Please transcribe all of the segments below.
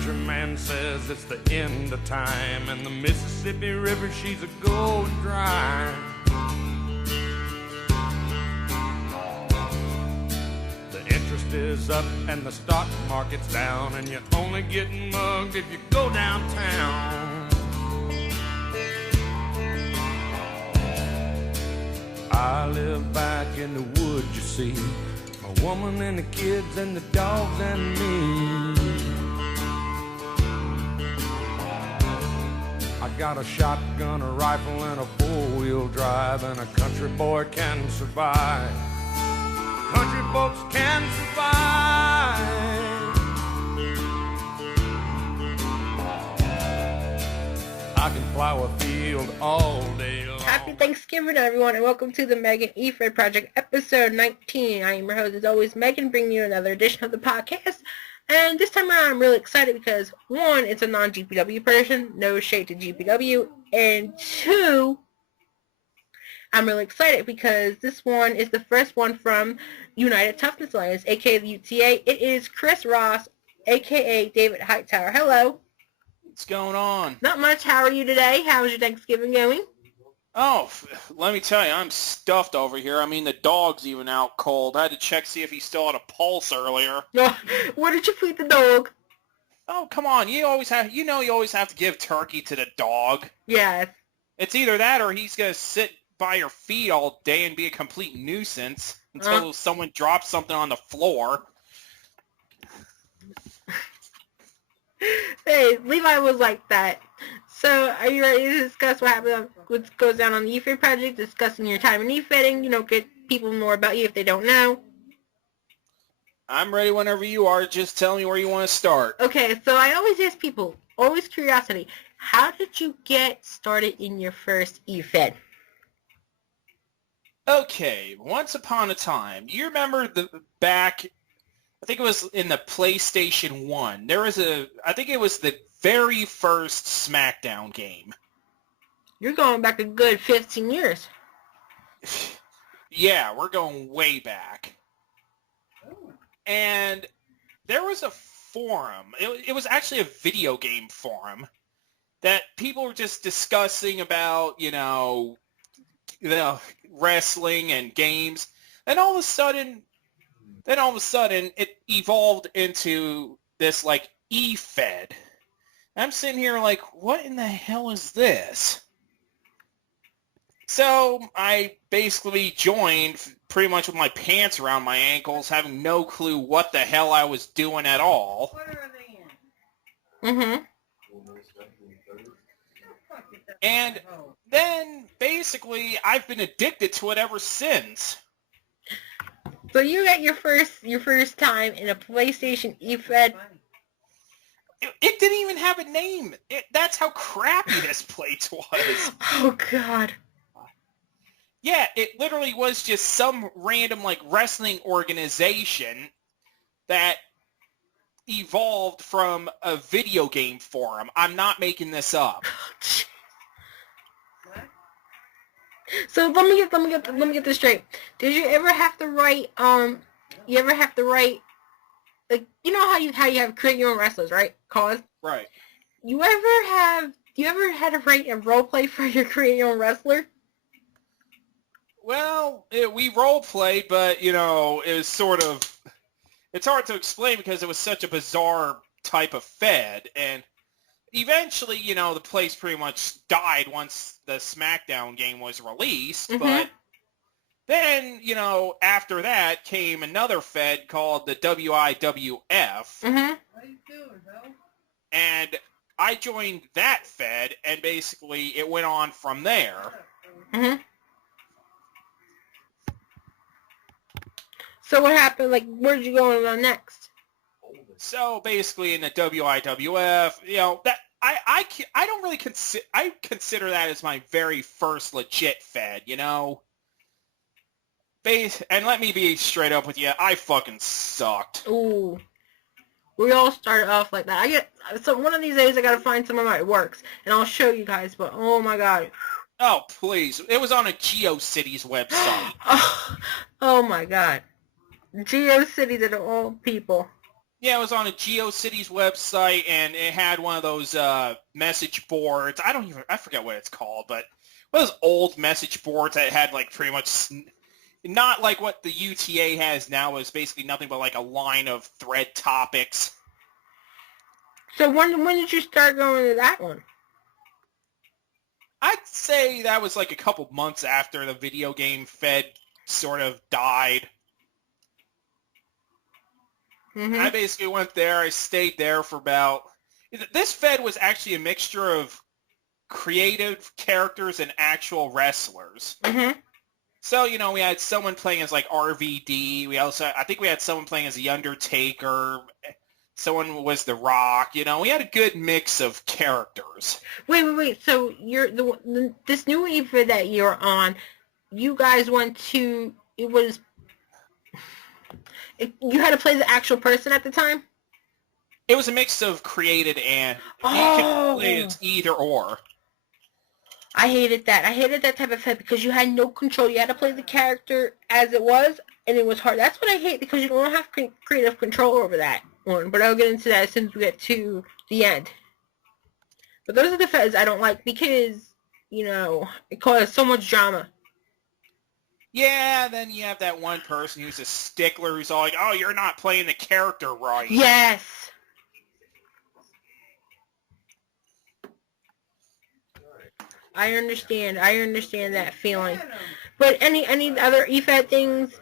preacher man says it's the end of time, and the Mississippi River, she's a going dry. The interest is up and the stock market's down, and you're only getting mugged if you go downtown. I live back in the woods, you see, my woman and the kids and the dogs and me. I got a shotgun, a rifle, and a four-wheel drive, and a country boy can survive. Country folks can survive. I can plow a field all day long. Happy Thanksgiving, everyone, and welcome to the Meagan Efed Project, episode 19. I am your host, as always, Meagan, bringing you another edition of the podcast. And this time around, I'm really excited because, one, it's a non-GPW person, no shade to GPW, and two, I'm really excited because this one is the first one from United Toughness Alliance, aka the UTA. It is Chris Ross, aka David Hightower. Hello. What's going on? Not much. How are you today? How is your Thanksgiving going? Oh, let me tell you, I'm stuffed over here. I mean, the dog's even out cold. I had to check, see if he still had a pulse earlier. What did you feed the dog? Oh, come on. You always have to give turkey to the dog. Yes. It's either that or he's going to sit by your feet all day and be a complete nuisance until someone drops something on the floor. Hey, Levi was like that. So, are you ready to discuss what goes down on the Efed Project, discussing your time in Efeding, get people more about you if they don't know? I'm ready whenever you are. Just tell me where you want to start. Okay, so I always ask people, always curiosity, how did you get started in your first Efed? Okay, once upon a time, you remember I think it was in the PlayStation 1, I think it was the very first SmackDown game. You're going back a good 15 years. Yeah, we're going way back. And there was a forum, it was actually a video game forum, that people were just discussing about, wrestling and games, and all of a sudden it evolved into this Efed. I'm sitting here like, what in the hell is this? So I basically joined pretty much with my pants around my ankles, having no clue what the hell I was doing at all. What are they in? Mm-hmm. And then, basically, I've been addicted to it ever since. So you got your first time in a PlayStation Efed. It didn't even have a name. That's how crappy this place was. Oh, God. Yeah, it literally was just some random, wrestling organization that evolved from a video game forum. I'm not making this up. So let me get this straight. Did you ever have to write you know how you have create your own wrestlers, right? Right. You ever had to write a role play for your create your own wrestler? Well, we role played, but it was sort of, it's hard to explain because it was such a bizarre type of Fed, and eventually, the place pretty much died once the SmackDown game was released, but then, after that came another Fed called the WIWF, Mm-hmm. How you doing, Bill? and I joined that Fed, and basically it went on from there. Mm-hmm. So what happened? Where did you go on next? So basically, in the WIWF, that I don't really consider that as my very first legit Fed, And let me be straight up with you, I fucking sucked. Ooh, we all started off like that. So one of these days I gotta find somewhere that works, and I'll show you guys. But oh my God. Oh please, it was on a GeoCities website. Oh my God. GeoCities of all people. Yeah, it was on a GeoCities website, and it had one of those message boards. I forget what it's called, but one of those old message boards that had like pretty much not like what the UTA has now. Is basically nothing but like a line of thread topics. So when did you start going to that one? I'd say that was like a couple months after the video game Fed sort of died. Mm-hmm. I basically went there. I stayed there for about... This Fed was actually a mixture of creative characters and actual wrestlers. Mm-hmm. So, we had someone playing as, like, RVD. I think we had someone playing as The Undertaker. Someone was The Rock. We had a good mix of characters. Wait. So this new EVA that you're on, you guys went to... You had to play the actual person at the time? It was a mix of created and... Oh. You could play as either or. I hated that. I hated that type of Fed because you had no control. You had to play the character as it was, and it was hard. That's what I hate because you don't have creative control over that one. But I'll get into that as soon as we get to the end. But those are the Feds I don't like because, it caused so much drama. Yeah, then you have that one person who's a stickler who's all like, oh, you're not playing the character right. Yes. I understand that feeling. But any other EFED things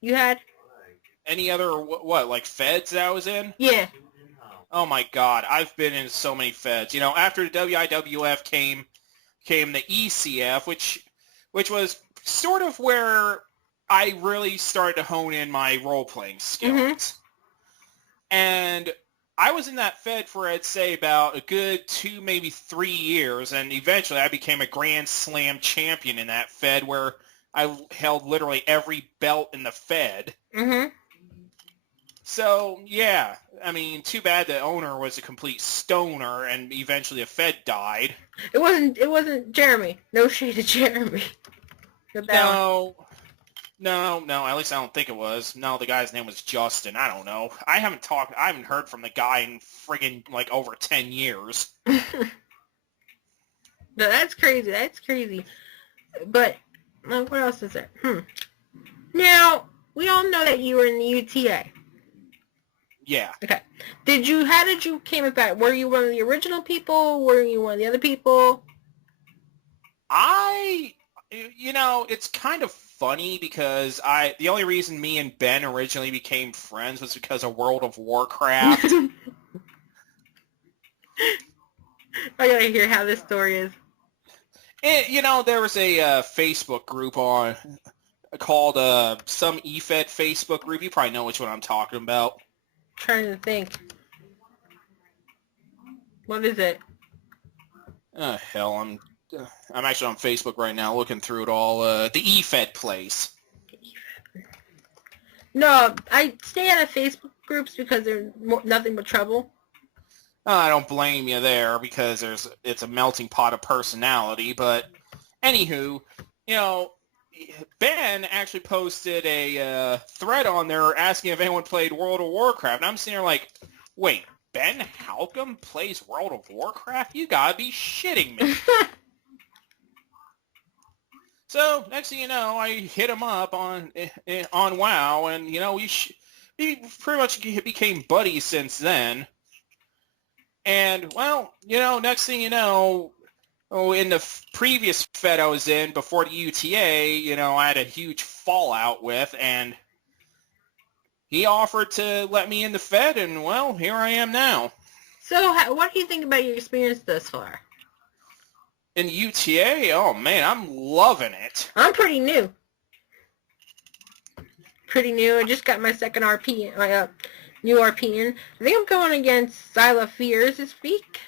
you had? Any other, what, like Feds that I was in? Yeah. Oh my god, I've been in so many Feds. After the WIWF came the ECF, which was sort of where I really started to hone in my role-playing skills. Mm-hmm. And I was in that Fed for, I'd say, about a good 2, maybe 3 years, and eventually I became a Grand Slam champion in that Fed where I held literally every belt in the Fed. Mm-hmm. So, yeah, I mean, too bad the owner was a complete stoner, and eventually the Fed died. It wasn't Jeremy. No shade to Jeremy. No, at least I don't think it was. No, the guy's name was Justin. I don't know. I haven't heard from the guy in friggin' like over 10 years. No, that's crazy. But, what else is there? Now, we all know that you were in the UTA. Yeah. Okay. How did you came about? Were you one of the original people? Were you one of the other people? It's kind of funny because the only reason me and Ben originally became friends was because of World of Warcraft. I gotta hear how this story is. There was a Facebook group called some EFED Facebook group. You probably know which one I'm talking about. Trying to think. What is it? Oh, hell, I'm actually on Facebook right now looking through it all. The EFED place. No, I stay out of Facebook groups because they're nothing but trouble. I don't blame you there because it's a melting pot of personality. But anywho, Ben actually posted a thread on there asking if anyone played World of Warcraft. And I'm sitting there like, wait, Ben Halcomb plays World of Warcraft? You gotta be shitting me. So, next thing you know, I hit him up on WoW, and, we pretty much became buddies since then. And, well, next thing you know, in the previous Fed I was in, before the UTA, I had a huge fallout with, and he offered to let me in the Fed, and, well, here I am now. So, what do you think about your experience thus far? In UTA? Oh, man, I'm loving it. I'm pretty new. I just got my second RP, my new RP in. I think I'm going against Sila Fears this week.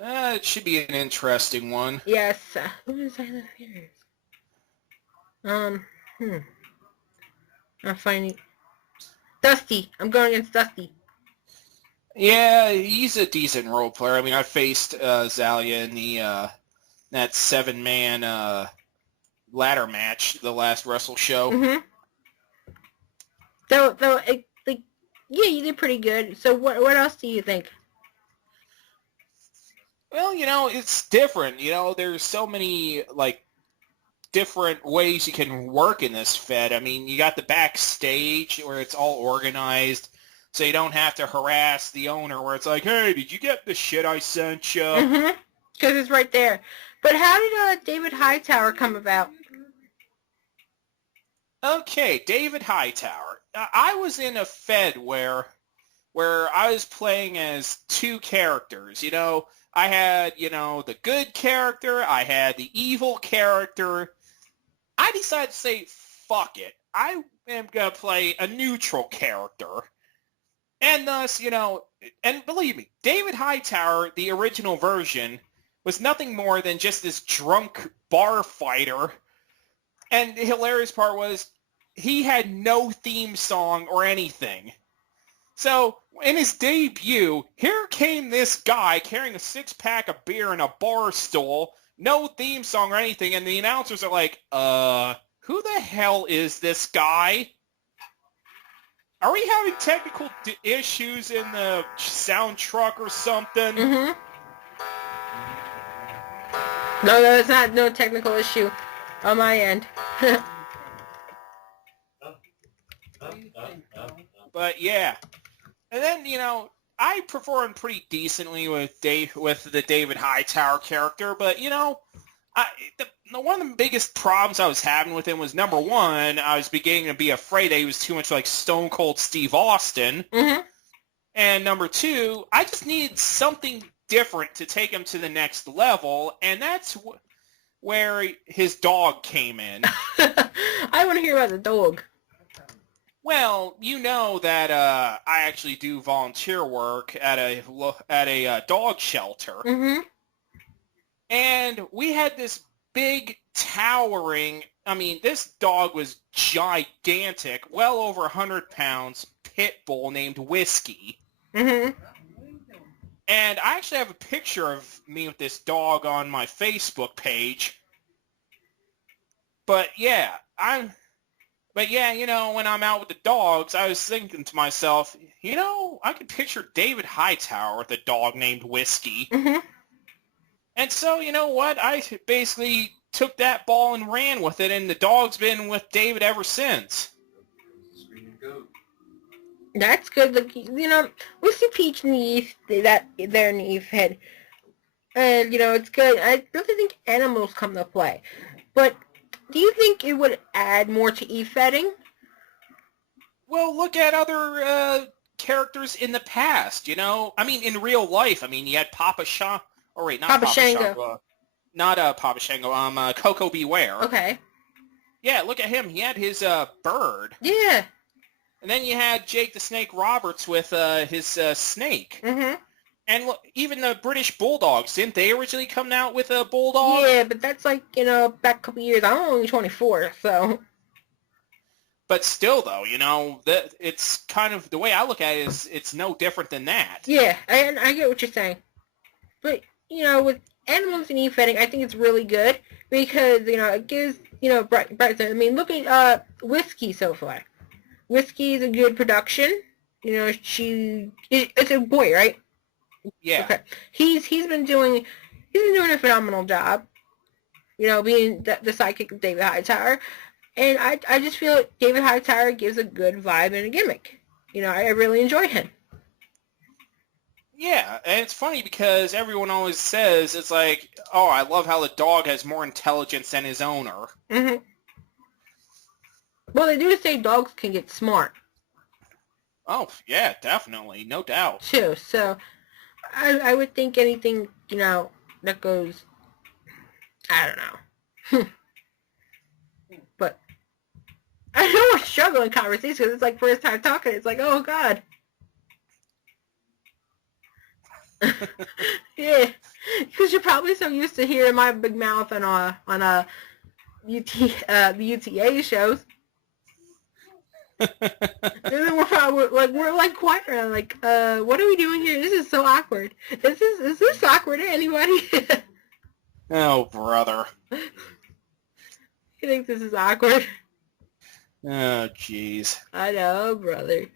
It should be an interesting one. Yes. Who is Sila Fears? I'm finding... Dusty. I'm going against Dusty. Yeah, he's a decent role player. I mean, I faced Zalia in that 7-man ladder match, the last Wrestle show. Mm-hmm. Yeah, you did pretty good. So what else do you think? Well, it's different. There's so many, different ways you can work in this Fed. I mean, you got the backstage where it's all organized, so you don't have to harass the owner where it's like, hey, did you get the shit I sent you? Mm-hmm. Because it's right there. But how did David Hightower come about? Okay, David Hightower. I was in a Fed where I was playing as two characters. I had, the good character. I had the evil character. I decided to say, fuck it. I am going to play a neutral character. And thus, and believe me, David Hightower, the original version, was nothing more than just this drunk bar fighter. And the hilarious part was he had no theme song or anything. So, in his debut, here came this guy carrying a six-pack of beer and a bar stool, no theme song or anything, and the announcers are like, who the hell is this guy? Are we having technical issues in the sound truck or something? Mm-hmm. No, it's not. No technical issue on my end. But yeah. And then, I performed pretty decently with the David Hightower character, but, one of the biggest problems I was having with him was, number one, I was beginning to be afraid that he was too much like Stone Cold Steve Austin. Mm-hmm. And number two, I just needed something different to take him to the next level, and that's where his dog came in. I want to hear about the dog. Well, you know that I actually do volunteer work at a dog shelter. Mm-hmm. And we had this big towering, this dog was gigantic, well over 100 pounds, pit bull named Whiskey. Mm-hmm. And I actually have a picture of me with this dog on my Facebook page. But yeah, when I'm out with the dogs, I was thinking to myself, I could picture David Hightower with a dog named Whiskey. Mm-hmm. And so, you know what? I basically took that ball and ran with it, and the dog's been with David ever since. That's good. Look, we see Peach in the East, there in the Efed. And, it's good. I really think animals come to play. But do you think it would add more to Efedding? Well, look at other characters in the past, in real life. You had Papa Shango. Oh, wait, not Papa Shango. Not Papa Shango. Coco Beware. Okay. Yeah, look at him. He had his bird. Yeah. And then you had Jake the Snake Roberts with his snake. Mm-hmm. And look, even the British Bulldogs, didn't they originally come out with a bulldog? Yeah, but that's back a couple years. I'm only 24, so. But still, though, that it's kind of, the way I look at it is it's no different than that. Yeah, I get what you're saying. But, with animals and Efedding, I think it's really good because, it gives, bright. Look at Whiskey so far. Whiskey is a good production. It's a boy, right? Yeah. Okay. He's been doing a phenomenal job. Being the sidekick of David Hightower, and I just feel like David Hightower gives a good vibe and a gimmick. I really enjoy him. Yeah, and it's funny because everyone always says it's like, oh, I love how the dog has more intelligence than his owner. Mm-hmm. Well, they do say dogs can get smart. Oh, yeah, definitely. No doubt. Too. So, I would think anything, that goes, I don't know. But, I know we're struggling conversations because it's like first time talking. It's like, oh, God. Yeah. Because you're probably so used to hearing my big mouth on the UTA shows. And then we're like quiet around, what are we doing here? This is so awkward. Is this awkward to anybody? Oh, brother. You think this is awkward? Oh, jeez. I know, brother.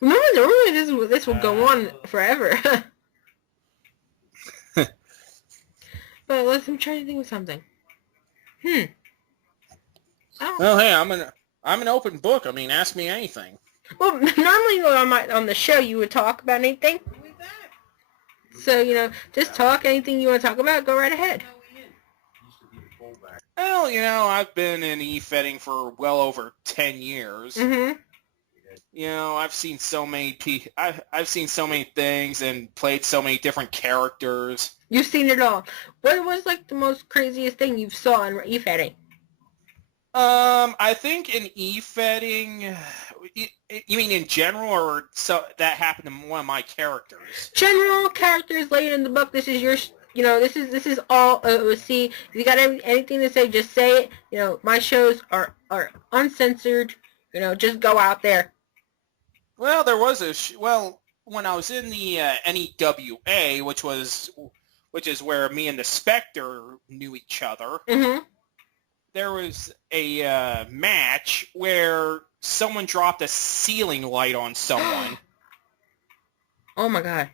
Remember, normally this will go on forever. But I'm trying to think of something. Well, hey, I'm an open book. I mean, ask me anything. Well, normally on the show you would talk about anything. So, just talk anything you want to talk about. Go right ahead. Well, I've been in Efedding for well over 10 years. Mm-hmm. I've seen so many I've seen so many things and played so many different characters. You've seen it all. What was the most craziest thing you saw in Efedding? I think in Efedding, you mean in general, or so that happened to one of my characters? General characters later in the book. This is your, this is all OC. If you got anything to say, just say it. My shows are uncensored. Just go out there. Well, there was when I was in the NEWA, which is where me and the Spectre knew each other. Mm-hmm. There was a match where someone dropped a ceiling light on someone. Oh my god.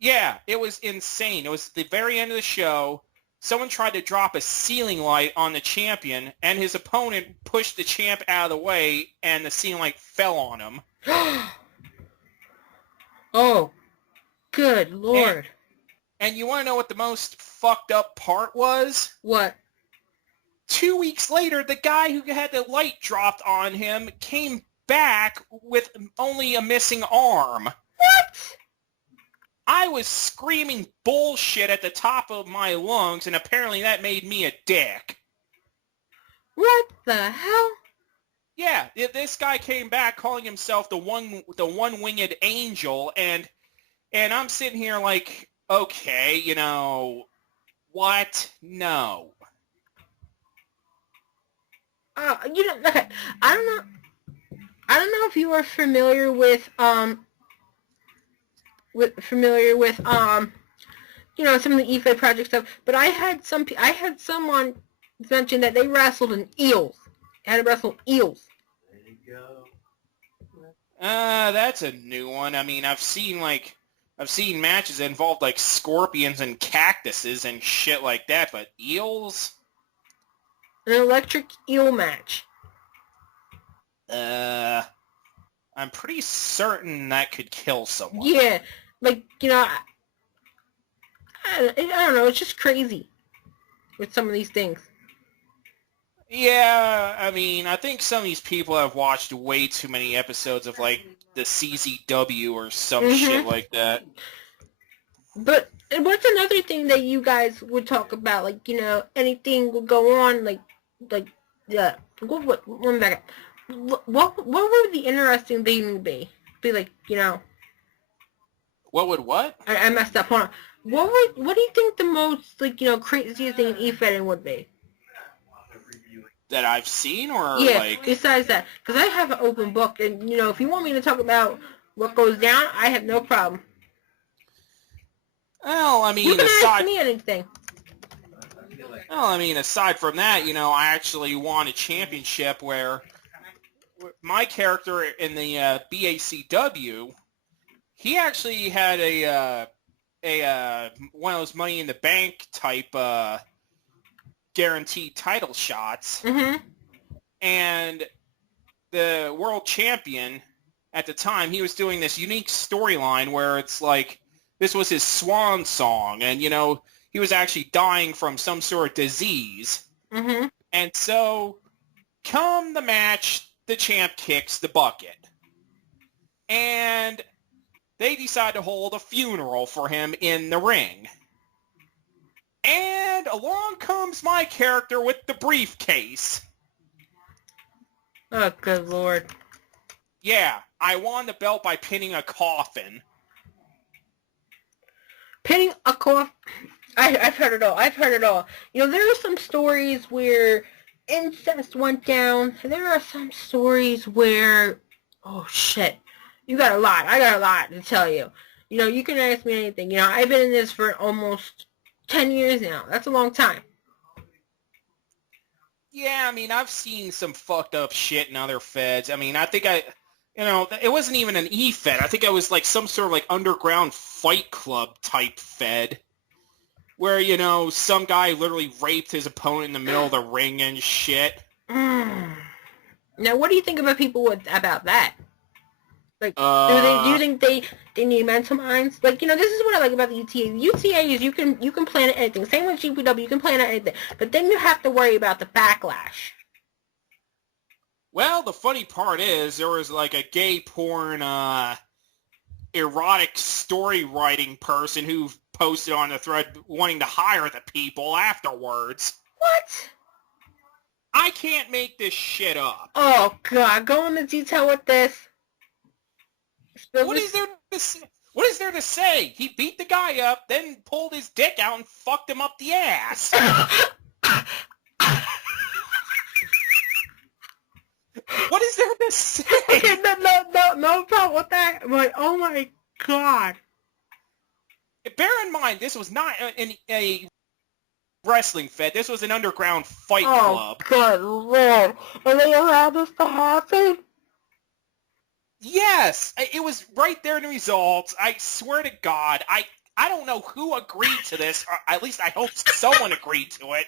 Yeah, it was insane. It was the very end of the show. Someone tried to drop a ceiling light on the champion, and his opponent pushed the champ out of the way, and the ceiling light fell on him. Oh, good lord. And you want to know what the most fucked up part was? What? 2 weeks later, the guy who had the light dropped on him came back with only a missing arm. What? I was screaming bullshit at the top of my lungs, and apparently that made me a dick. What the hell? Yeah, this guy came back calling himself the one-winged angel, and I'm sitting here like, okay, what? No. Okay. I don't know if you are familiar with some of the Efed project stuff, but I had someone mention that they wrestled in eels. They had to wrestle eels. There you go. That's a new one. I mean, I've seen matches that involved scorpions and cactuses and shit like that, but eels? An electric eel match. I'm pretty certain that could kill someone. Yeah, I don't know. It's just crazy with some of these things. Yeah, I mean, I think some of these people have watched way too many episodes of the CZW or some shit like that. But what's another thing that you guys would talk about? Anything would go on, yeah. What would the interesting thing be? What would what? I messed up. Hold on. What do you think the most craziest thing in Efed would be? That I've seen, or besides that, because I have an open book, and if you want me to talk about what goes down, I have no problem. Well, I mean, you can ask me anything. Well, I mean, aside from that, I actually won a championship where my character in the BACW, he actually had a one of those Money in the Bank type guaranteed title shots. Mm-hmm. And the world champion at the time, he was doing this unique storyline where it's this was his swan song, and he was actually dying from some sort of disease. Mm-hmm. And so, come the match, the champ kicks the bucket. And they decide to hold a funeral for him in the ring. And along comes my character with the briefcase. Oh, good lord. Yeah, I won the belt by pinning a coffin. Pinning a coffin? I've heard it all. There are some stories where incest went down. There are some stories where, oh shit, I got a lot to tell you. You can ask me anything. I've been in this for almost 10 years now. That's a long time. Yeah, I mean, I've seen some fucked up shit in other feds. I mean, I think it wasn't even an E-Fed. I think it was like some sort of like underground fight club type Fed where, some guy literally raped his opponent in the middle of the ring and shit. Now, what do you think about about that? Like, do you think they need mental minds? Like, this is what I like about the UTA. The UTA is you can plan anything. Same with GPW, you can plan anything. But then you have to worry about the backlash. Well, the funny part is there was like a gay porn erotic story writing person who posted on the thread wanting to hire the people afterwards. What? I can't make this shit up. Oh, God. Go into detail with this. What is there to say? He beat the guy up, then pulled his dick out and fucked him up the ass. What is there to say? No problem with that. I'm like, oh my God. Bear in mind, this was not a wrestling fed. This was an underground fight club. Oh, good Lord. Are they allowed this to happen? Yes, it was right there in the results. I swear to God, I don't know who agreed to this. Or at least I hope someone agreed to it.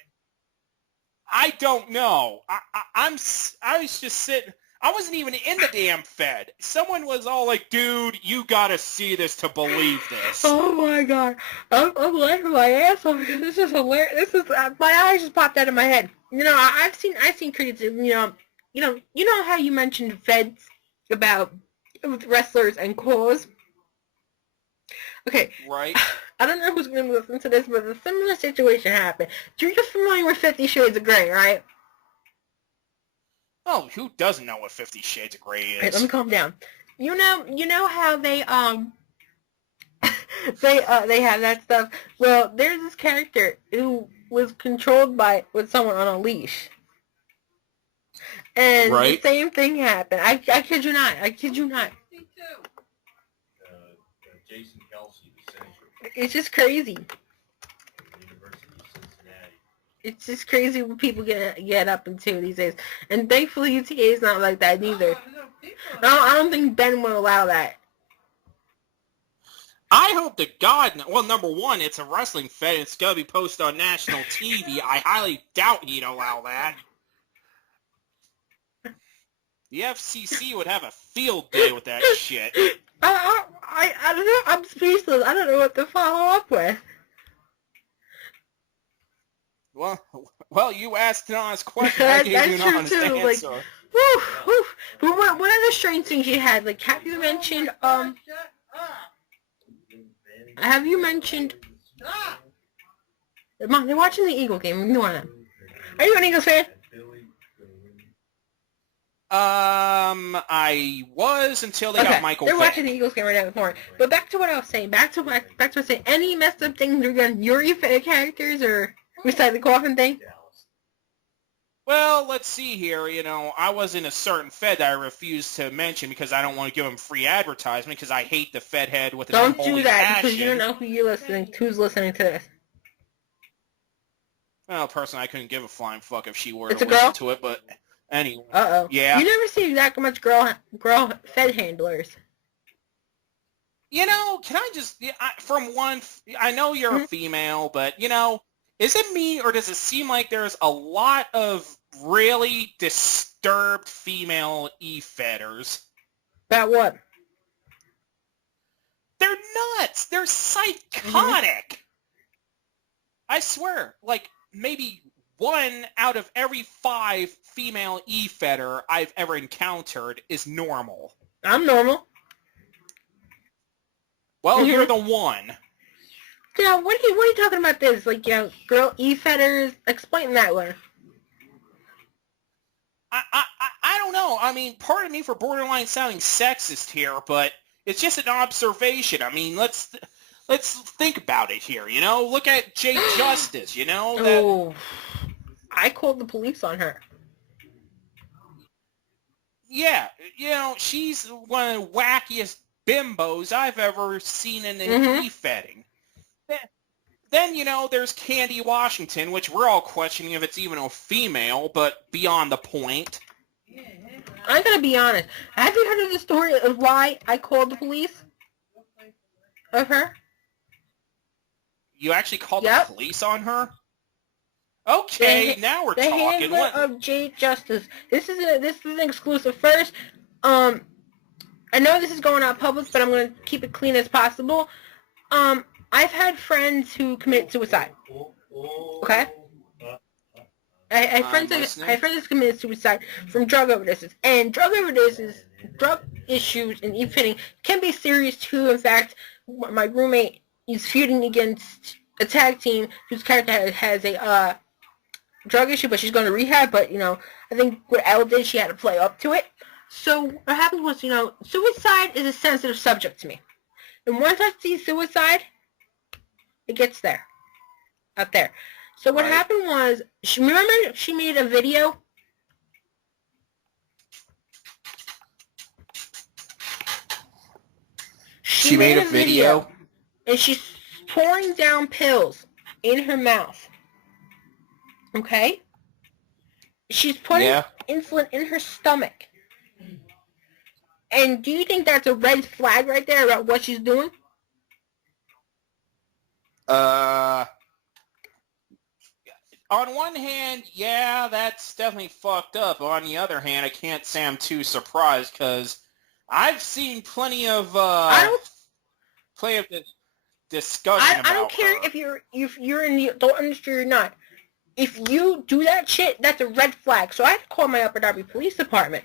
I don't know. I was just sitting. I wasn't even in the damn Fed. Someone was all like, "Dude, you gotta see this to believe this." Oh my God, I'm laughing my ass off because this is hilarious. This is my eyes just popped out of my head. I've seen critics. You know how you mentioned Feds about with wrestlers and cause. Okay. Right. I don't know who's going to listen to this, but a similar situation happened. You're familiar with 50 Shades of Grey, right? Oh, who doesn't know what 50 Shades of Grey is? Wait, let me calm down. You know how they they have that stuff. Well, there's this character who was controlled with someone on a leash. And right. The same thing happened. I kid you not. Me too. Jason Kelsey, the senator. It's just crazy. University of Cincinnati. It's just crazy what people get up into these days. And thankfully UTA is not like that neither. I don't think Ben will allow that. I hope to God, well, number one, it's a wrestling fed. It's going to be posted on national TV. I highly doubt he'd allow that. The FCC would have a field day with that shit. I don't know. I'm speechless. I don't know what to follow up with. Well, you asked an honest question. I gave you an honest answer. Like, whew. But what other strange things you had? Like, have you mentioned, Mom, they're watching the Eagle game. Ignore them. Are you an Eagles fan? I was until they got Michael. They're watching the Eagles game right now this morning. But back to what I was saying. Back to what I was saying. Any messed up things regarding your fan characters or beside the coffin thing? Well, let's see here. I was in a certain Fed that I refused to mention because I don't want to give them free advertisement because I hate the Fed head with an unholy Don't do that passion. because you don't know who's listening to this. Well, personally, I couldn't give a flying fuck if she were It's to a girl? listen to it, but anyway. Uh-oh. Yeah. You never see that much girl Fed handlers. Can I just, I know you're a female, but, is it me or does it seem like there's a lot of really disturbed female E-Fedders? About what? They're nuts. They're psychotic. I swear, like, maybe 1 out of every 5 female E-Fedder I've ever encountered is normal. I'm normal. Well, you're the one. Yeah, what are you talking about this? Like, girl E-Fedders? Explain that one. I don't know. I mean, pardon me for borderline sounding sexist here, but it's just an observation. I mean, let's think about it here, Look at Jay Justice, Oh, I called the police on her. Yeah, she's one of the wackiest bimbos I've ever seen in the E-Fedding. then, there's Candy Washington, which we're all questioning if it's even a female, but beyond the point. I'm going to be honest. Have you heard of the story of why I called the police? Of her? You actually called Yep. the police on her? Okay, now we're the talking. handler of Jade Justice. This is an exclusive. First, I know this is going out public, but I'm going to keep it clean as possible. I've had friends who commit suicide. Okay? I have friends that committed suicide from drug overdoses. And drug issues and e-fitting can be serious too. In fact, my roommate is feuding against a tag team whose character has a drug issue, but she's going to rehab. But, I think what Elle did, she had to play up to it. So what happened was, suicide is a sensitive subject to me. And once I see suicide, it gets there. Out there. So what happened was, remember she made a video? She made a video? And she's pouring down pills in her mouth. Okay? She's putting insulin in her stomach. And do you think that's a red flag right there about what she's doing? On one hand, yeah, that's definitely fucked up. On the other hand, I can't say I'm too surprised because I've seen plenty of discussion about I don't care her. if you're in the adult industry or not. If you do that shit, that's a red flag. So I have to call my Upper Darby Police Department.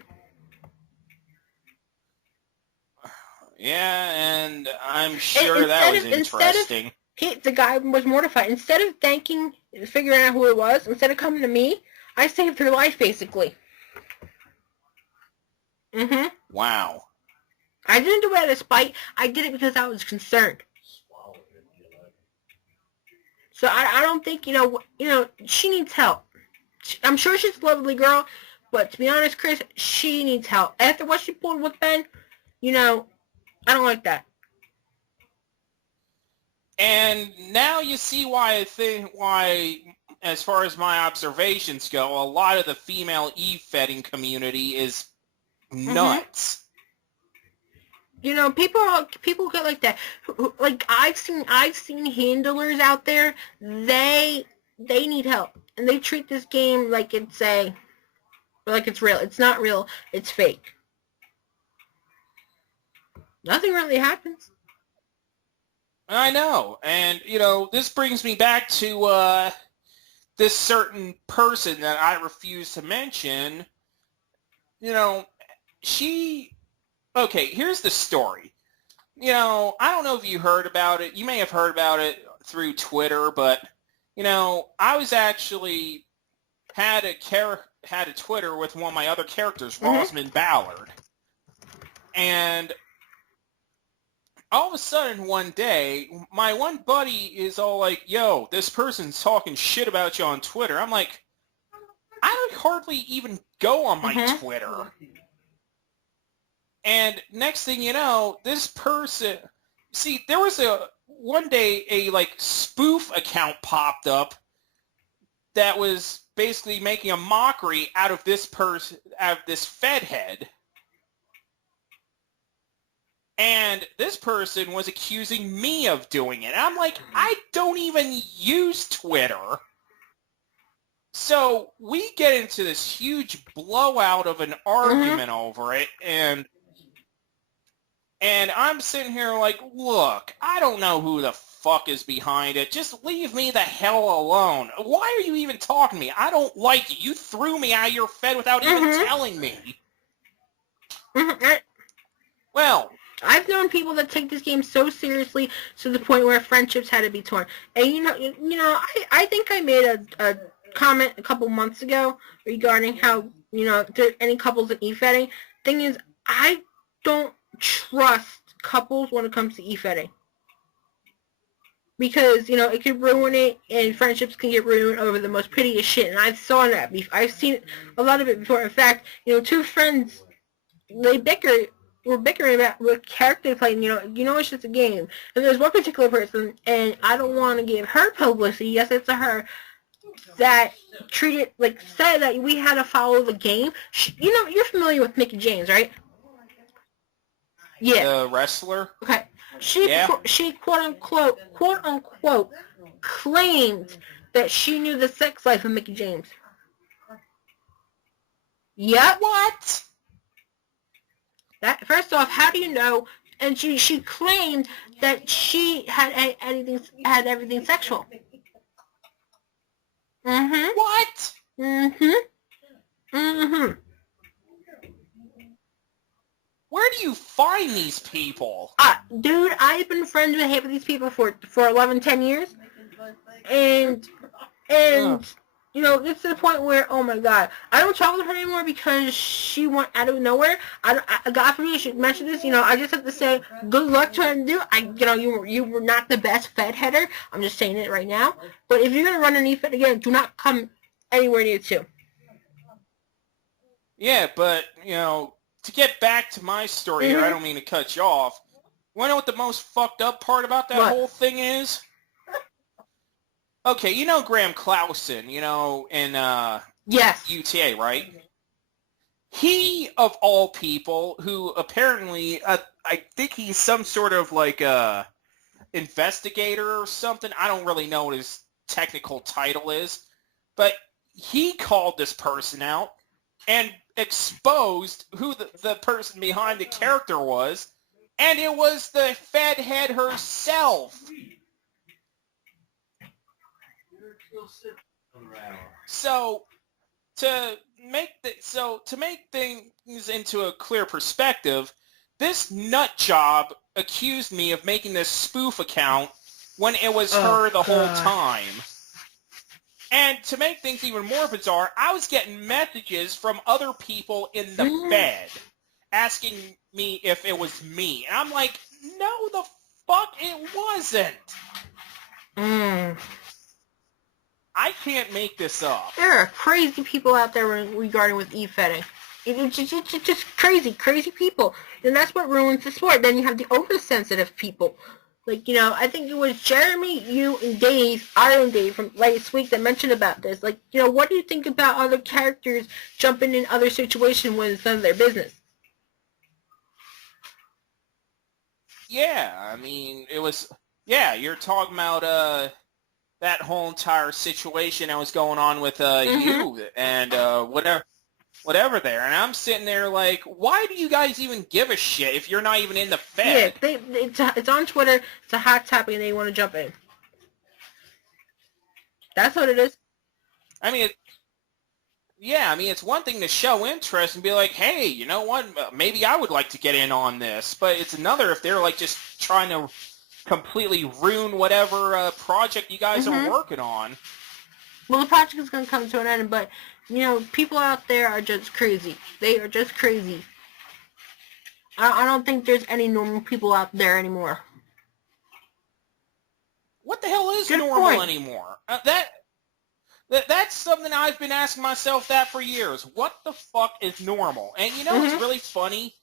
Yeah, and I'm sure that was interesting. The guy was mortified. Instead of figuring out who it was, instead of coming to me, I saved her life, basically. Mm-hmm. Wow. I didn't do it out of spite. I did it because I was concerned. So I don't think, she needs help. I'm sure she's a lovely girl, but to be honest, Chris, she needs help. After what she pulled with Ben, I don't like that. And now you see why as far as my observations go, a lot of the female e-fedding community is nuts. People get like that. Like I've seen handlers out there. They need help, and they treat this game like it's real. It's not real. It's fake. Nothing really happens. I know, and, this brings me back to this certain person that I refuse to mention. Okay, here's the story. I don't know if you heard about it. You may have heard about it through Twitter, but, I was actually had a Twitter with one of my other characters, Rosamund Ballard. And all of a sudden, one day, my one buddy is all like, yo, this person's talking shit about you on Twitter. I'm like, I don't hardly even go on my Twitter. And next thing you know, this person... See, there was one day a spoof account popped up that was basically making a mockery out of this Fed head. And this person was accusing me of doing it. And I'm like, I don't even use Twitter. So we get into this huge blowout of an argument over it, and I'm sitting here like, look, I don't know who the fuck is behind it. Just leave me the hell alone. Why are you even talking to me? I don't like you. You threw me out of your Fed without even telling me. Well... I've known people that take this game so seriously to the point where friendships had to be torn. And I think I made a comment a couple months ago regarding how there any couples in e-fedding. Thing is, I don't trust couples when it comes to e-fedding because it could ruin it, and friendships can get ruined over the most piteous shit. And I've saw that. I've seen a lot of it before. In fact, two friends, they bicker were bickering about what character they played. It's just a game. And there's one particular person, and I don't want to give her publicity. Yes, it's a her that said that we had to follow the game. You're familiar with Mickey James, right? Yeah. The wrestler? Okay. She quote unquote claimed that she knew the sex life of Mickey James. Yep. What? That first off, how do you know? And she claimed that she had everything sexual. Mhm. What? Mhm. Mhm. Where do you find these people? Dude, I've been friends with these people for 11, 10 years. And it's to the point where, oh my god, I don't talk with her anymore because she went out of nowhere. God forbid I should mention this. I just have to say, good luck to her and do. You were not the best Fed header. I'm just saying it right now. But if you're gonna run an Efed again, do not come anywhere near two. Yeah, but to get back to my story here, I don't mean to cut you off. You want to know what the most fucked up part about that whole thing is? Okay, Graham Clausen, in Yes. UTA, right? He, of all people, who apparently, I think he's some sort of investigator or something. I don't really know what his technical title is. But he called this person out and exposed who the person behind the character was, and it was the Fed head herself. So to make things into a clear perspective, this nut job accused me of making this spoof account when it was her the whole time. And to make things even more bizarre, I was getting messages from other people in the Fed asking me if it was me. And I'm like, no, the fuck it wasn't. I can't make this up. There are crazy people out there regarding with Efedding. It's just crazy people. And that's what ruins the sport. Then you have the oversensitive people. I think it was Jeremy, you, and Dave, Iron Dave from last week that mentioned about this. What do you think about other characters jumping in other situations when it's none of their business? Yeah, I mean, you're talking about, that whole entire situation that was going on with, you and, whatever there. And I'm sitting there like, why do you guys even give a shit if you're not even in the Fed? Yeah, it's on Twitter. It's a hot topic and they want to jump in. That's what it is. I mean, it's one thing to show interest and be like, hey, you know what, maybe I would like to get in on this. But it's another if they're just trying to completely ruin whatever project you guys are working on. Well, the project is going to come to an end, but, people out there are just crazy. They are just crazy. I don't think there's any normal people out there anymore. What the hell is normal anymore? That's something I've been asking myself that for years. What the fuck is normal? And it's really funny?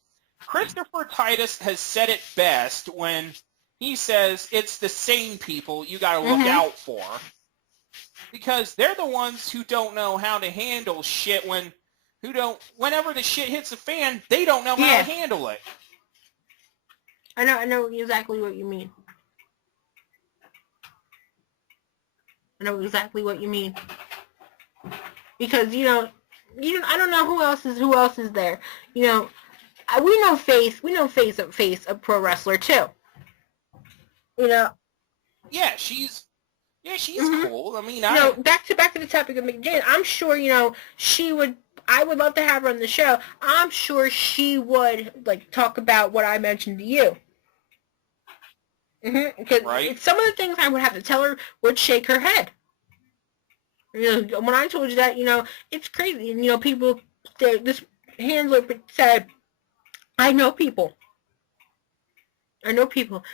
Christopher Titus has said it best when he says it's the sane people you gotta look out for. Because they're the ones who don't know how to handle shit whenever the shit hits the fan, they don't know how to handle it. I know exactly what you mean. Because, I don't know who else is there. We know Face a pro wrestler too. Yeah, she's cool. I mean, back to the topic of Meagan. I'm sure, I would love to have her on the show. I'm sure she would, talk about what I mentioned to you. Because some of the things I would have to tell her would shake her head. When I told you that, it's crazy. And, people, this handler said, I know people.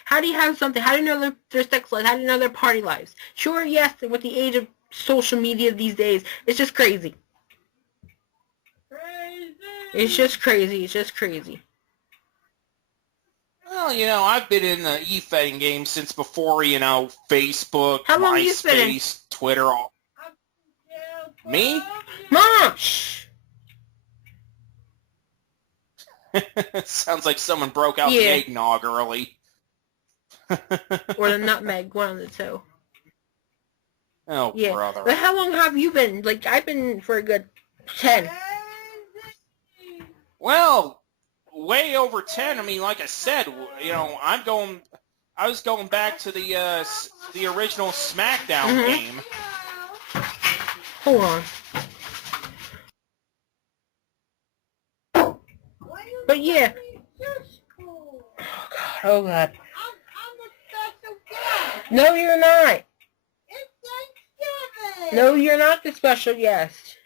How do you have something? How do you know their sex lives? How do you know their party lives? Sure, yes, with the age of social media these days, it's just crazy. It's just crazy. Well, I've been in the e-fetting game since before, Facebook, How long you been in? MySpace, Twitter, all. Me? Mom! Shh! Sounds like someone broke out the eggnog early. Or the nutmeg, one of the two. Oh, Yeah. brother. But how long have you been? Like, I've been for a good 10. Well, way over 10. I mean, like I said, I was going back to the original SmackDown game. Hold on. But yeah. Oh God. No, you're not. No, you're not the special guest.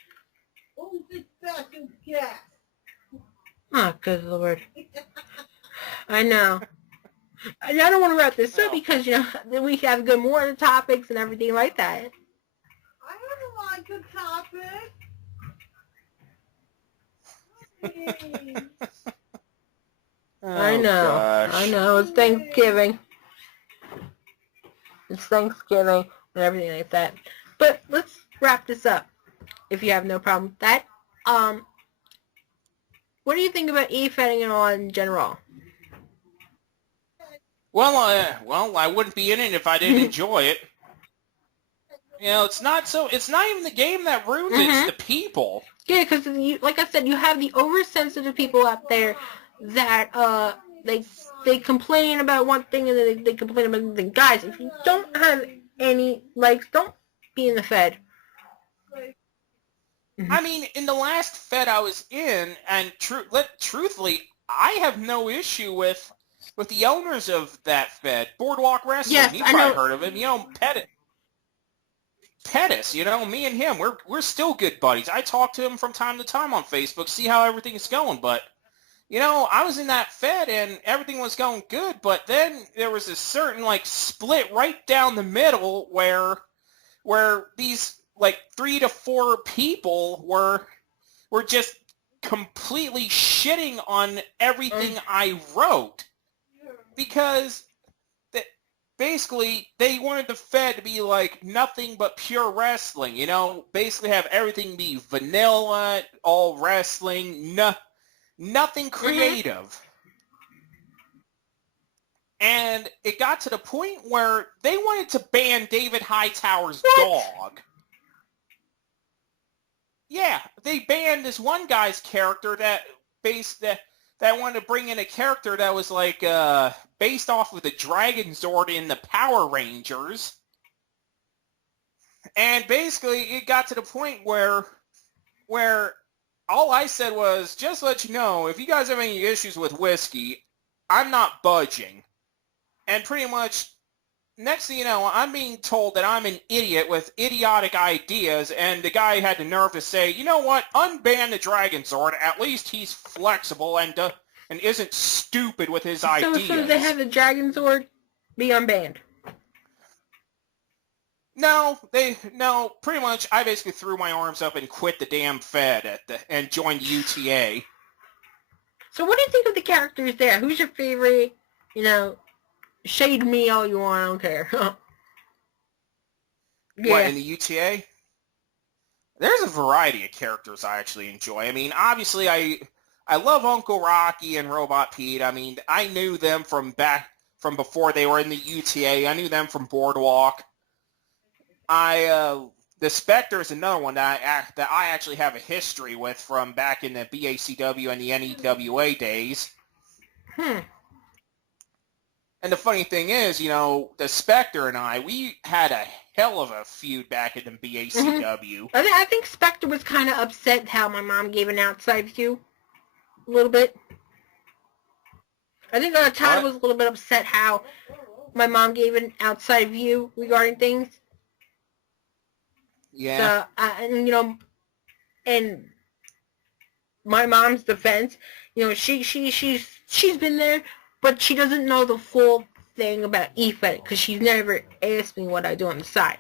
Who's the special guest? Oh, good Lord. I know. And I don't want to wrap this up because, then we have good more of the topics and everything like that. I don't like the topic. I know. Gosh. I know. It's Thanksgiving. It's Thanksgiving and everything like that. But let's wrap this up, if you have no problem with that. What do you think about e-fetting and all in general? Well, I wouldn't be in it if I didn't enjoy it. It's not even the game that ruins it, it's the people. Yeah, because like I said, you have the oversensitive people out there that they complain about one thing and then they complain about another thing. Guys, if you don't have any likes, don't be in the Fed. I mean, in the last Fed I was in, and truthfully, I have no issue with the owners of that Fed, Boardwalk Wrestling. Yes, You've I probably know. heard of him. Pettis, me and him, we're still good buddies. I talk to him from time to time on Facebook, see how everything's going. But I was in that Fed and everything was going good. But then there was a certain split right down the middle where these 3 to 4 people were just completely shitting on everything I wrote because basically they wanted the Fed to be nothing but pure wrestling, basically have everything be vanilla, all wrestling, nothing creative. And it got to the point where they wanted to ban David Hightower's dog. Yeah, they banned this one guy's character that wanted to bring in a character that was based off of the Dragon Zord in the Power Rangers. And basically it got to the point where all I said was, just to let you know, if you guys have any issues with whiskey, I'm not budging. And pretty much, next thing you know, I'm being told that I'm an idiot with idiotic ideas, and the guy had the nerve to say, you know what, unban the Dragon Zord, at least he's flexible and isn't stupid with his ideas. So they have the Dragon Zord be unbanned? No, pretty much I basically threw my arms up and quit the damn Fed and joined UTA. So what do you think of the characters there? Who's your favorite, shade me all you want, I don't care. Yeah. What, in the UTA? There's a variety of characters I actually enjoy. I mean, obviously I love Uncle Rocky and Robot Pete. I mean, I knew them from before they were in the UTA. I knew them from Boardwalk. The Spectre is another one that I actually have a history with from back in the BACW and the NEWA days. And the funny thing is, the Spectre and we had a hell of a feud back in the BACW. I think Spectre was kind of upset how my mom gave an outside view. A little bit. I think Todd was a little bit upset how my mom gave an outside view regarding things. Yeah. So, and my mom's defense, she's been there, but she doesn't know the full thing about Efed because she's never asked me what I do on the side.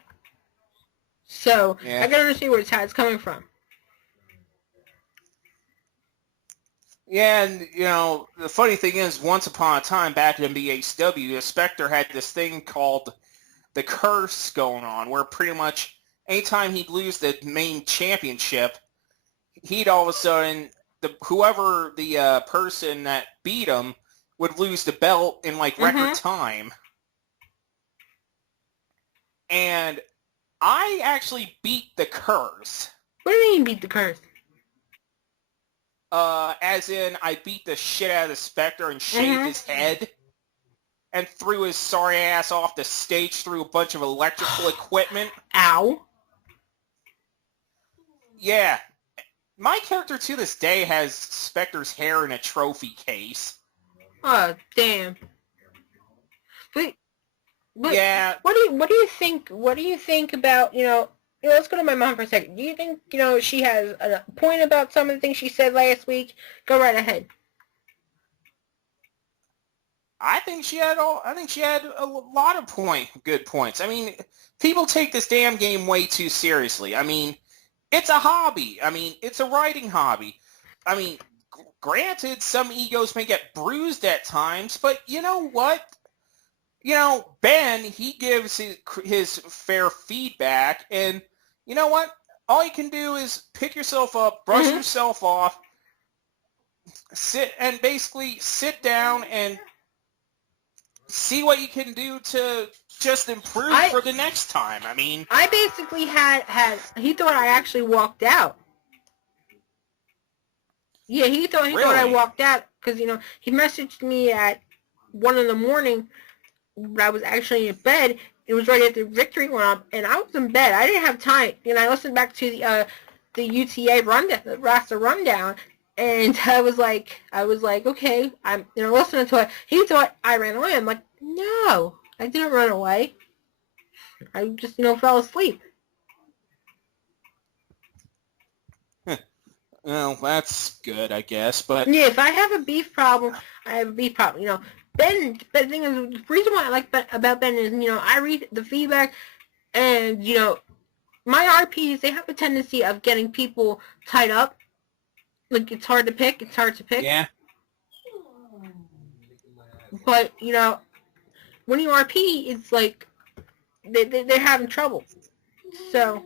So I gotta understand where Todd's coming from. Yeah, and, the funny thing is, once upon a time back in BHW, Spectre had this thing called the Curse going on, where pretty much anytime he'd lose the main championship, he'd all of a sudden, whoever the person that beat him would lose the belt in, record time. And I actually beat the Curse. What do you mean beat the Curse? As in, I beat the shit out of the Spectre and shaved his head and threw his sorry ass off the stage through a bunch of electrical equipment. Ow. Yeah. My character to this day has Spectre's hair in a trophy case. Oh, damn. But yeah. What do you think about, let's go to my mom for a second. Do you think, she has a point about some of the things she said last week? Go right ahead. I think she had a lot of good points. I mean, people take this damn game way too seriously. I mean, it's a hobby. I mean, it's a writing hobby. I mean, granted, some egos may get bruised at times, but you know what? Ben, he gives his fair feedback, and you know what? All you can do is pick yourself up, brush yourself off, sit down and see what you can do to just improve for the next time. I mean, I basically he thought I actually walked out. Yeah, he thought I walked out because, he messaged me at 1 a.m. I was actually in bed. It was right after Victory went up, and I was in bed. I didn't have time. I listened back to the UTA rundown, the roster rundown, and I was like, okay, I'm listening to it. He thought I ran away. I'm like, no, I didn't run away. I just fell asleep. Well, that's good, I guess. But yeah, if I have a beef problem, I have a beef problem. Ben, the thing is, the reason why I like about Ben is, I read the feedback, and, my RPs, they have a tendency of getting people tied up. Like, it's hard to pick. Yeah. But, when you RP, it's like, they're having trouble. So,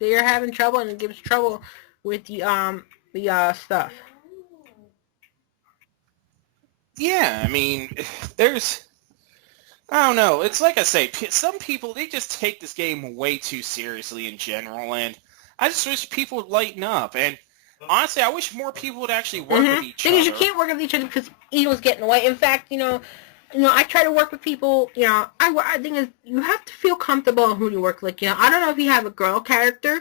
they are having trouble, and it gives trouble with the stuff. Yeah, I mean, I don't know. It's like I say, some people, they just take this game way too seriously in general, and I just wish people would lighten up. And honestly, I wish more people would actually work with each other. Because you can't work with each other because ego's getting away. In fact, I try to work with people, I think is you have to feel comfortable in who you work with. I don't know if you have a girl character.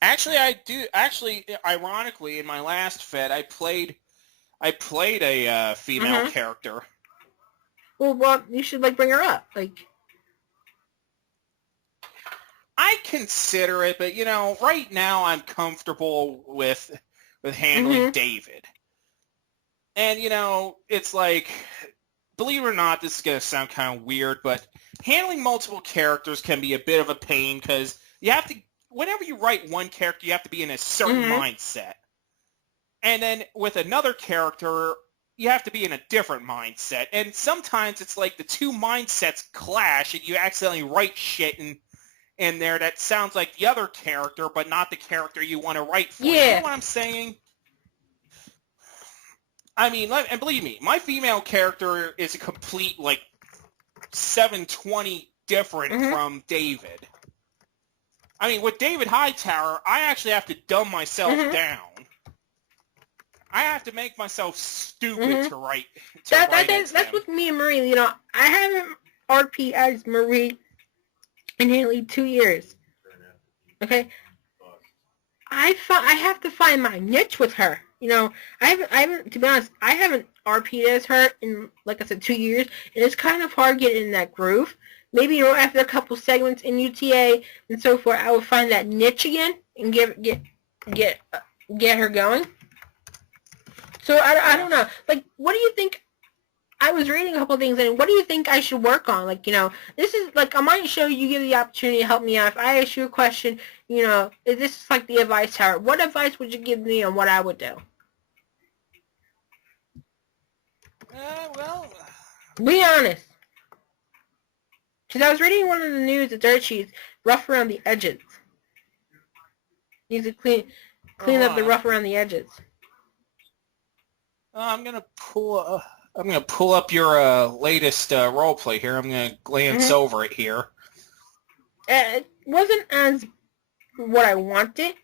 Actually, I do. Actually, ironically, in my last Fed, I played a female character. Well, you should bring her up. I consider it, but right now I'm comfortable with handling David. And it's like, believe it or not, this is gonna sound kind of weird, but handling multiple characters can be a bit of a pain because you have to. Whenever you write one character, you have to be in a certain mindset. And then with another character, you have to be in a different mindset. And sometimes it's like the two mindsets clash and you accidentally write shit in there that sounds like the other character, but not the character you want to write for. Yeah. You know what I'm saying? I mean, and believe me, my female character is a complete, 720 different from David. I mean, with David Hightower, I actually have to dumb myself down. I have to make myself stupid to write. That's with me and Marie. I haven't RP as Marie in nearly 2 years. Okay, I have to find my niche with her. I haven't. To be honest, I haven't RP'd as her in, like I said, 2 years, and it's kind of hard getting in that groove. Maybe after a couple segments in UTA and so forth, I will find that niche again and get her going. So I don't know. What do you think I was reading a couple of things, and what do you think I should work on? Like, this is, like, on my show, you give the opportunity to help me out. If I ask you a question, is this like the advice tower? What advice would you give me on what I would do? Well... Be honest. Because I was reading one of the news that Dirt Sheets rough around the edges. Needs to clean up the rough around the edges. I'm gonna pull up your latest role play here. I'm gonna glance over it here. It wasn't as what I wanted.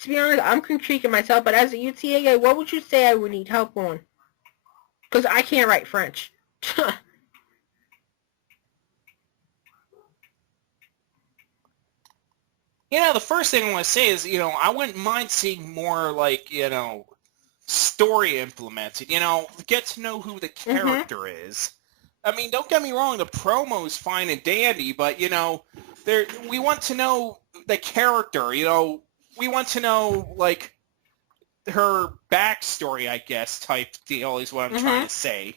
To be honest, I'm critiquing myself, but as a UTA guy, what would you say I would need help on? Because I can't write French. The first thing I want to say is, I wouldn't mind seeing more, like, story implemented. Get to know who the character is. I mean, don't get me wrong, the promo's fine and dandy, but, we want to know the character, we want to know, like, her backstory, I guess, type deal is what I'm trying to say.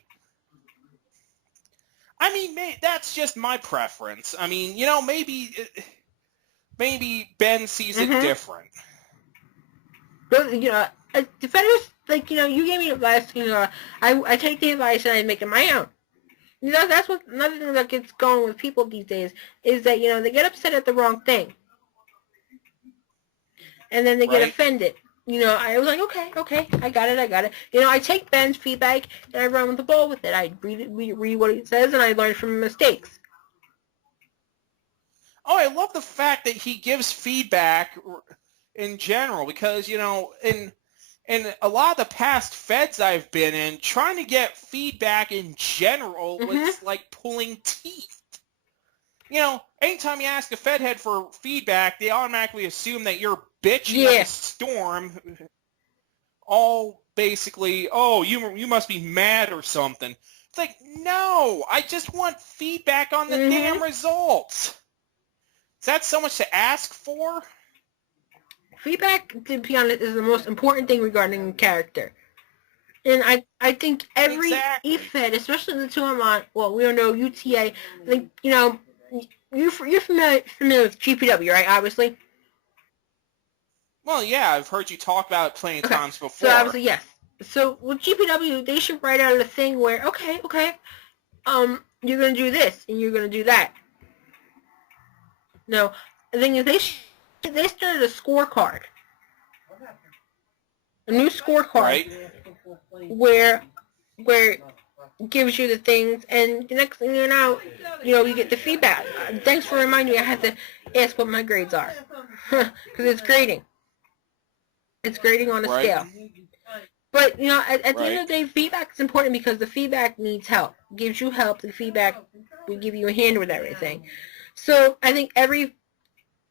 I mean, that's just my preference. I mean, maybe Ben sees it different. But, defenders, like, you gave me advice, I take the advice and I make it my own. That's what, another thing that gets going with people these days, is that, they get upset at the wrong thing. And then they get offended. I was like, okay, I got it. I take Ben's feedback and I run with the ball with it. I read what he says and I learn from mistakes. Oh, I love the fact that he gives feedback in general because, in a lot of the past feds I've been in, trying to get feedback in general was like pulling teeth. Anytime you ask a fed head for feedback, they automatically assume that you're bitching up a storm. All basically, oh, you must be mad or something. It's like, no, I just want feedback on the damn results. Is that so much to ask for? Feedback, to be honest, is the most important thing regarding character. And I think every Efed, especially the two I'm on, well, we don't know UTA, I think, you're familiar with GPW, right, obviously? Well, yeah, I've heard you talk about it plenty of times before. So, obviously, yes. So, with GPW, they should write out a thing where, okay, you're going to do this, and you're going to do that. No, the thing is, they started a scorecard. A new scorecard. Where it gives you the things, and the next thing you know, you get the feedback. Thanks for reminding me I have to ask what my grades are. Because it's grading. It's grading on a scale. But, at the end of the day, feedback is important because the feedback needs help. It gives you help. The feedback will give you a hand with everything. So I think every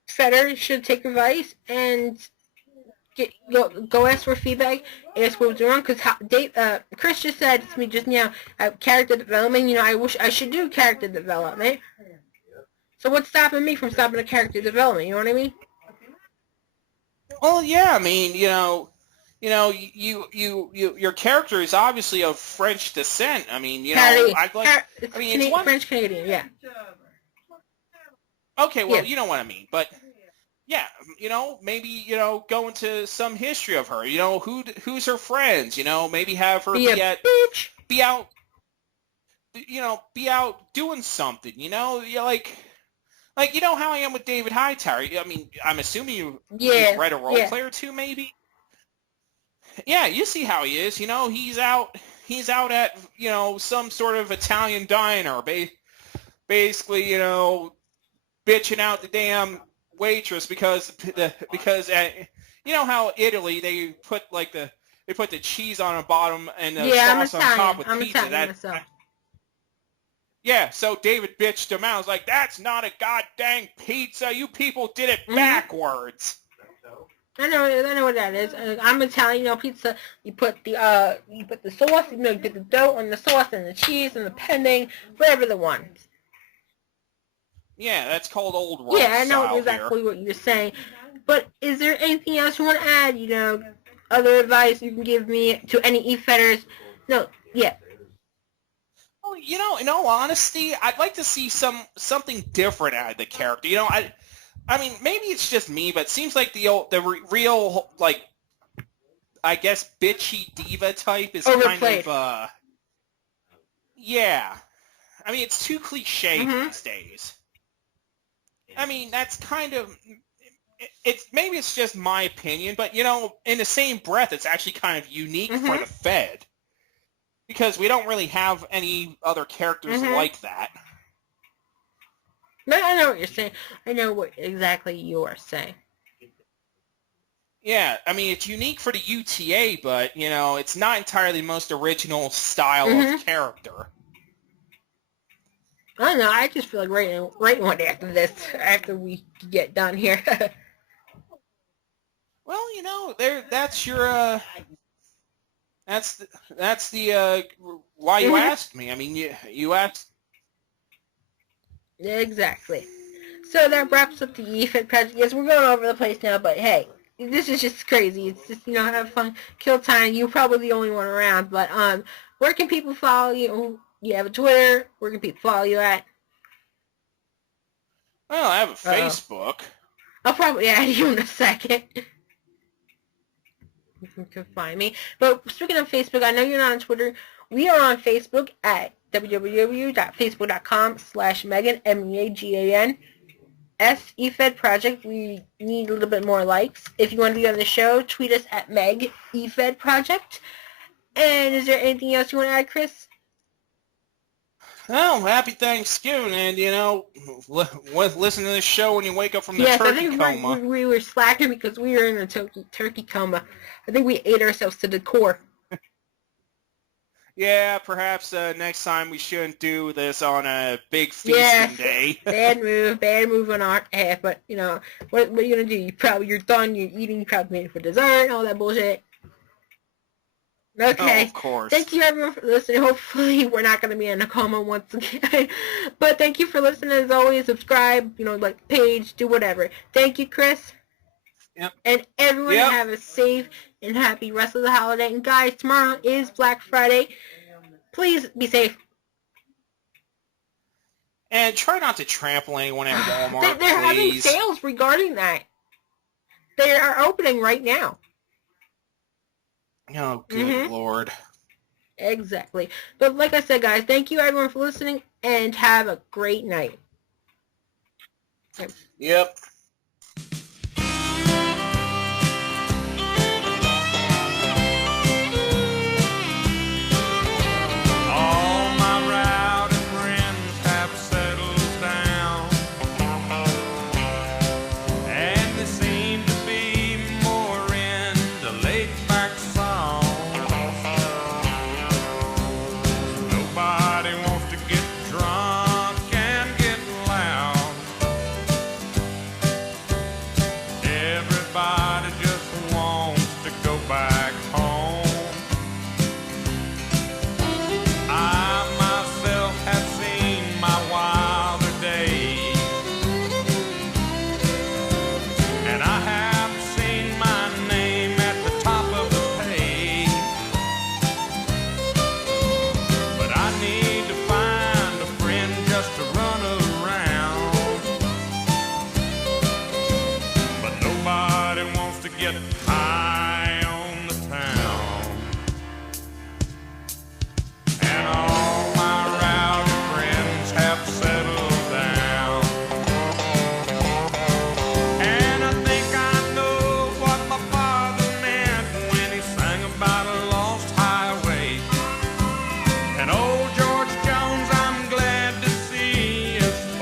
feder should take advice and go ask for feedback, ask what was wrong, because Chris just said to me just now, character development, I wish I should do character development. So what's stopping me from stopping the character development, you know what I mean? Well, yeah, I mean, your character is obviously of French descent. I mean, it's French Canadian, yeah. Okay, well, you know what I mean, but yeah, maybe, go into some history of her, who's her friends, maybe have her be out doing something, like, how I am with David Hightower. I mean, I'm assuming you've read a role play or two, maybe? Yeah, you see how he is, he's out at, some sort of Italian diner, basically, bitching out the damn waitress because how Italy they put the cheese on the bottom and the sauce on top with pizza. Yeah, so David bitched him out. I was like, that's not a goddamn pizza. You people did it backwards. I know what that is. I'm Italian, pizza. You put the sauce, you get the dough on the sauce and the cheese and the pending, whatever the one. Yeah, that's called old Rome Yeah, I know style exactly here. what you're saying. But is there anything else you want to add? Other advice you can give me to any e-fetters? No, yeah. Well, in all honesty, I'd like to see something different out of the character. I mean, maybe it's just me, but it seems like real, like, I guess, bitchy diva type is overplayed. kind of, yeah. I mean, it's too cliche these days. I mean, that's kind of, maybe it's just my opinion, but, in the same breath, it's actually kind of unique for the Fed. Because we don't really have any other characters like that. No, I know what you're saying. I know what exactly you are saying. Yeah, I mean, it's unique for the UTA, but, it's not entirely the most original style of character. I don't know, I just feel like writing one after this, after we get done here. Well, that's your, that's the, why you asked me. I mean, you asked. Exactly. So that wraps up the Efed project. Yes, we're going over the place now, but hey, this is just crazy. It's just, have fun, kill time. You're probably the only one around, but where can people follow you? You have a Twitter. Where can people follow you at? Well, I have a Facebook. I'll probably add you in a second. You can find me. But speaking of Facebook, I know you're not on Twitter. We are on Facebook at www.facebook.com/Meagan, Meagan, Efed Project. We need a little bit more likes. If you want to be on the show, tweet us at Meg Efed Project. And is there anything else you want to add, Chris? Well, happy Thanksgiving, and listen to this show when you wake up from the turkey coma. We were slacking because we were in a turkey coma. I think we ate ourselves to the core. Yeah, perhaps next time we shouldn't do this on a big feasting day. bad move on our half. But what are you gonna do? You're done. You're eating. You probably made it for dessert. All that bullshit. Okay. Oh, of course. Thank you everyone for listening. Hopefully we're not going to be in a coma once again. But thank you for listening as always. Subscribe, like the page, do whatever. Thank you, Chris. Yep. And everyone have a safe and happy rest of the holiday. And guys, tomorrow is Black Friday. Please be safe. And try not to trample anyone at Walmart, They're having please. sales regarding that. They are opening right now. Oh, good Lord. Exactly. But like I said, guys, thank you everyone for listening, and have a great night. Yep. All my rowdy friends have settled down, and they seem to be more into laid-back songs. Nobody wants to get drunk and get loud. Everybody just wants to go back home. I myself have seen my wilder days, and I have seen my name at the top of the page. But I need to find a friend just to run around. But nobody wants to get